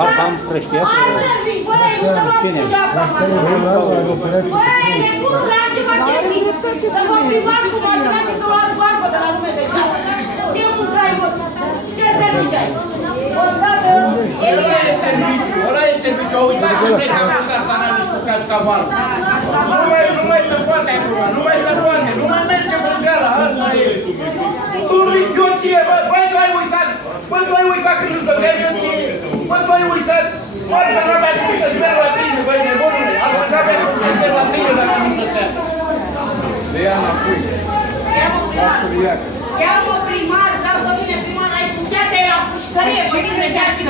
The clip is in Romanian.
Barca am prăștiat. Băi, nu să luați cu joaca, băi, nebun, la ce faceți? Să vă privați cu mașina și să luați barbă de la lume de joacă. Ce mâncai, mă? Ce servici ai? Odată, Ăla e serviciu, uitați să plece cu sarsanani și cu cașcaval. Nu mai se poate acum, nu mai se poate, nu mai merge brânzeala, asta e. Tu, eu ție, băi, tu ai uitat, băi, tu ai uitat când îți dădeai, eu ție, băi, tu ai uitat. Marta n-avea cum să-ți merg la tine, băi, nebunule, altfel n-avea cum să-ți merg la tine dacă nu stătea. Le ia înapoi. cheamă primar, vreau să vină primar, ai putea de la pușcărie, pe mine dea și